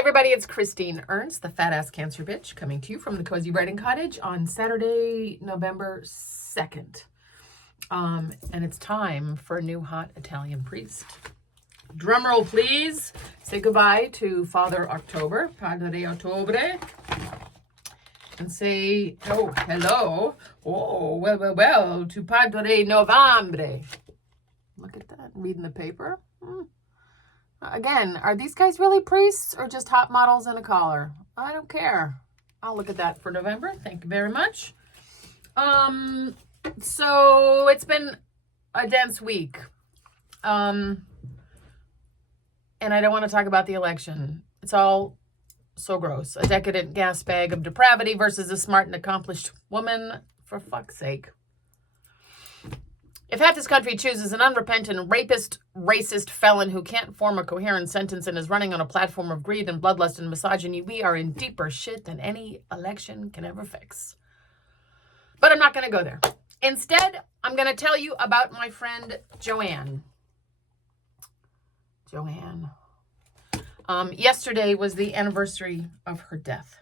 everybody, it's Christine Ernst, the fat ass cancer bitch, coming to you from the Cozy Writing Cottage on Saturday, November 2nd. And it's time for a new hot Italian priest. Drumroll, please. Say goodbye to Father October, Padre Ottobre. And say, oh, hello. Oh, well, to Padre Novembre. Look at that, reading the paper. Again, are these guys really priests or just hot models in a collar? I don't care. I'll look at that for November. Thank you very much. So it's been a dense week. And I don't want to talk about the election. It's all so gross. A decadent gas bag of depravity versus a smart and accomplished woman. For fuck's sake. If half this country chooses an unrepentant, rapist, racist felon who can't form a coherent sentence and is running on a platform of greed and bloodlust and misogyny, we are in deeper shit than any election can ever fix. But I'm not going to go there. Instead, I'm going to tell you about my friend Joanne. Yesterday was the anniversary of her death.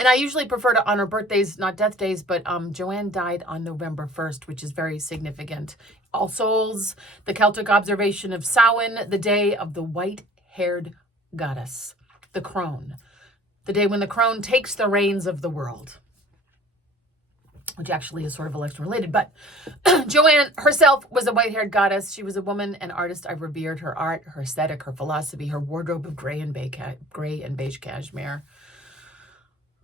And I usually prefer to honor birthdays, not death days, but Joanne died on November 1st, which is very significant. All Souls, the Celtic observation of Samhain, the day of the white-haired goddess, the crone, the day when the crone takes the reins of the world, which actually is sort of election-related. But Joanne herself was a white-haired goddess. She was a woman, an artist. I revered her art, her aesthetic, her philosophy, her wardrobe of gray and beige cashmere.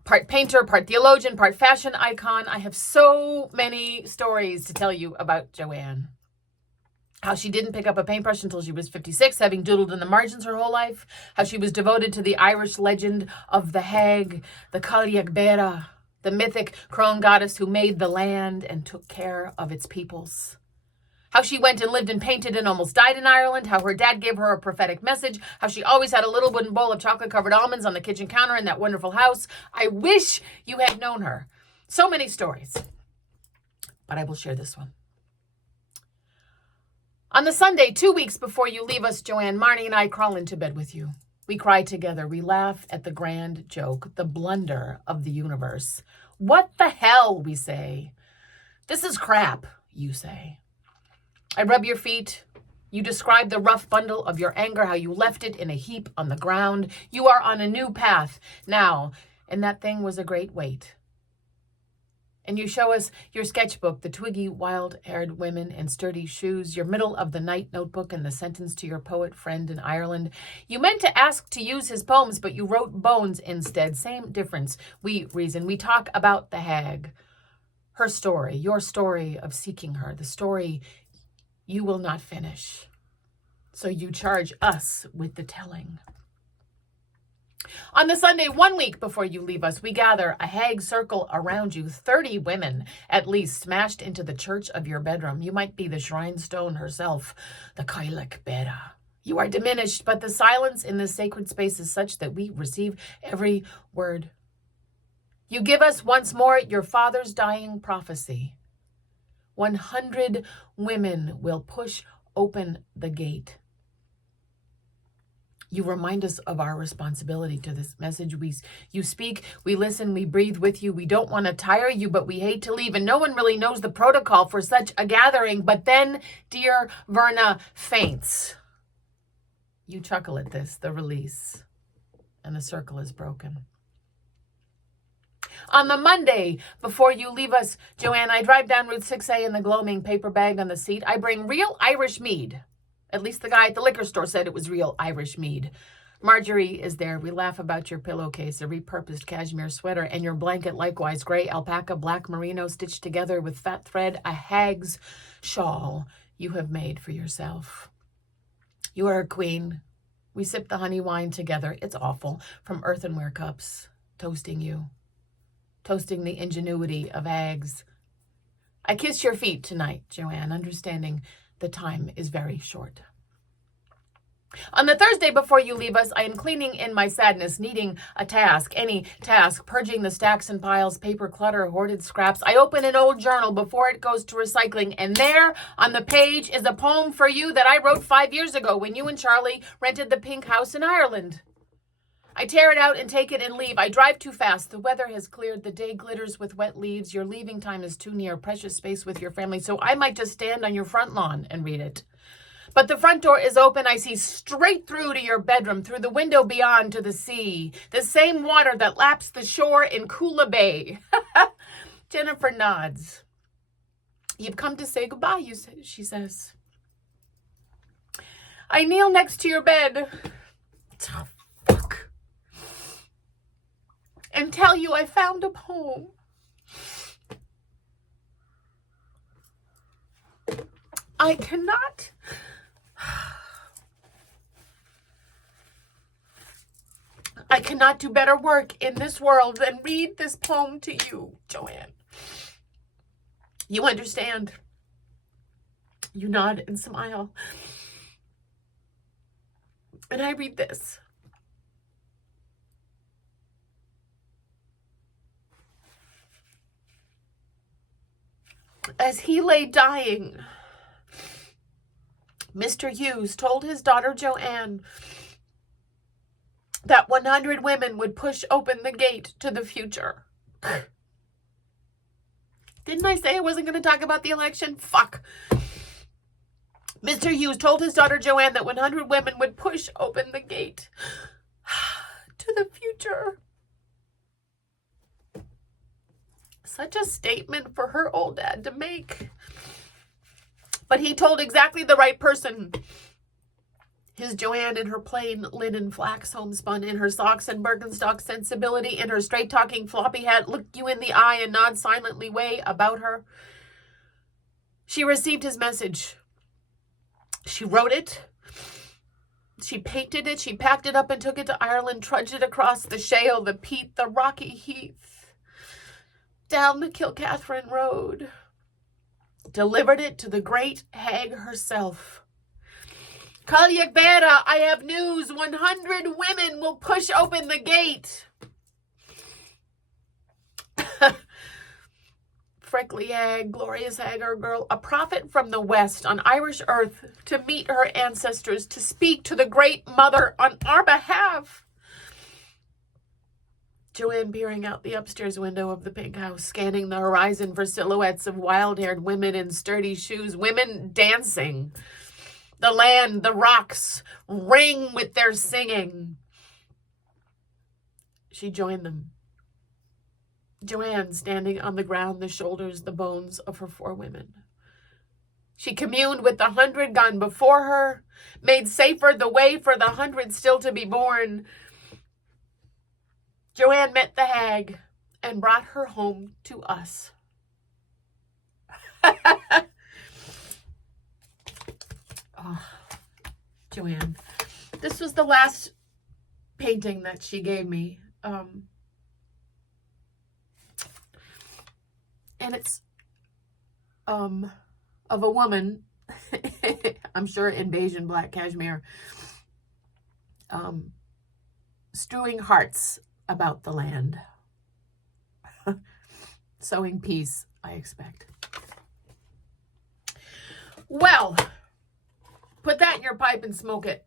Part painter, part theologian, part fashion icon. I have so many stories to tell you about Joanne. How she didn't pick up a paintbrush until she was 56, having doodled in the margins her whole life. How she was devoted to the Irish legend of the hag, the Cailleach Beara, the mythic crone goddess who made the land and took care of its peoples. How she went and lived and painted and almost died in Ireland. How her dad gave her a prophetic message. How she always had a little wooden bowl of chocolate-covered almonds on the kitchen counter in that wonderful house. I wish you had known her. So many stories. But I will share this one. On the Sunday, 2 weeks before you leave us, Joanne, Marnie and I crawl into bed with you. We cry together. We laugh at the grand joke, the blunder of the universe. What the hell, we say. This is crap, you say. I rub your feet. You describe the rough bundle of your anger, how you left it in a heap on the ground. You are on a new path now, and that thing was a great weight. And you show us your sketchbook, the twiggy, wild-haired women in sturdy shoes, your middle-of-the-night notebook, and the sentence to your poet friend in Ireland. You meant to ask to use his poems, but you wrote bones instead. Same difference. We reason. We talk about the hag, her story, your story of seeking her, the story you will not finish. So you charge us with the telling. On the Sunday, 1 week before you leave us, we gather a hag circle around you, 30 women at least, smashed into the church of your bedroom. You might be the shrine stone herself, the Cailleach Beara. You are diminished, but the silence in this sacred space is such that we receive every word. You give us once more your father's dying prophecy. 100 women will push open the gate. You remind us of our responsibility to this message. You speak, we listen, we breathe with you. We don't want to tire you, but we hate to leave. And no one really knows the protocol for such a gathering. But then dear Verna faints. You chuckle at this, the release, and the circle is broken. On the Monday, before you leave us, Joanne, I drive down Route 6A in the gloaming paper bag on the seat. I bring real Irish mead. At least the guy at the liquor store said it was real Irish mead. Marjorie is there. We laugh about your pillowcase, a repurposed cashmere sweater, and your blanket, likewise gray alpaca, black merino stitched together with fat thread, a hag's shawl you have made for yourself. You are a queen. We sip the honey wine together. It's awful. From earthenware cups, toasting you. Toasting the ingenuity of hags. I kiss your feet tonight, Joanne, understanding the time is very short. On the Thursday before you leave us, I am cleaning in my sadness, needing a task, any task, purging the stacks and piles, paper clutter, hoarded scraps. I open an old journal before it goes to recycling, and there on the page is a poem for you that I wrote 5 years ago when you and Charlie rented the pink house in Ireland. I tear it out and take it and leave. I drive too fast. The weather has cleared. The day glitters with wet leaves. Your leaving time is too near. Precious space with your family. So I might just stand on your front lawn and read it. But the front door is open. I see straight through to your bedroom, through the window beyond to the sea. The same water that laps the shore in Kula Bay. Jennifer nods. You've come to say goodbye, she says. I kneel next to your bed. Oh, fuck. And tell you I found a poem. I cannot... I cannot do better work in this world than read this poem to you, Joanne. You understand. You nod and smile. And I read this. As he lay dying, Mr. Hughes told his daughter Joanne that 100 women would push open the gate to the future. Didn't I say I wasn't going to talk about the election? Fuck. Mr. Hughes told his daughter Joanne that 100 women would push open the gate to the future. Such a statement for her old dad to make. But he told exactly the right person. His Joanne in her plain linen flax homespun, in her socks and Birkenstock sensibility, in her straight-talking floppy hat, look you in the eye and nod silently way about her. She received his message. She wrote it. She painted it. She packed it up and took it to Ireland, trudged it across the shale, the peat, the rocky heath, down the Kilcatherine Road, delivered it to the great hag herself. Cailleach Beara, I have news. 100 women will push open the gate. Freckly hag, glorious hag, girl, a prophet from the west on Irish earth to meet her ancestors, to speak to the great mother on our behalf. Joanne peering out the upstairs window of the pink house, scanning the horizon for silhouettes of wild-haired women in sturdy shoes, women dancing. The land, the rocks, ring with their singing. She joined them. Joanne standing on the ground, the shoulders, the bones of her 4 women. She communed with the 100 gone before her, made safer the way for the 100 still to be born. Joanne met the hag and brought her home to us. Oh, Joanne. This was the last painting that she gave me. And it's of a woman, I'm sure in beige and black cashmere, strewing hearts about the land. Sowing peace, I expect. Well, put that in your pipe and smoke it.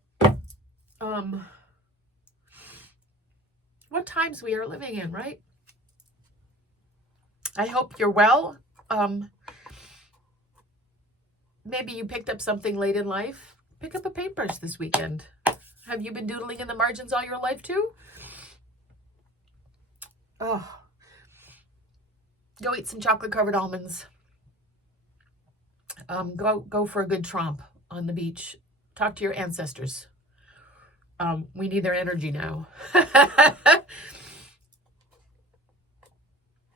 What times we are living in, right? I hope you're well. Maybe you picked up something late in life. Pick up a paintbrush this weekend. Have you been doodling in the margins all your life too? Oh. Go eat some chocolate-covered almonds. Go for a good tromp on the beach. Talk to your ancestors. We need their energy now.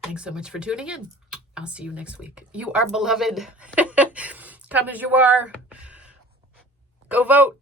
Thanks so much for tuning in. I'll see you next week. You are beloved. Come as you are. Go vote.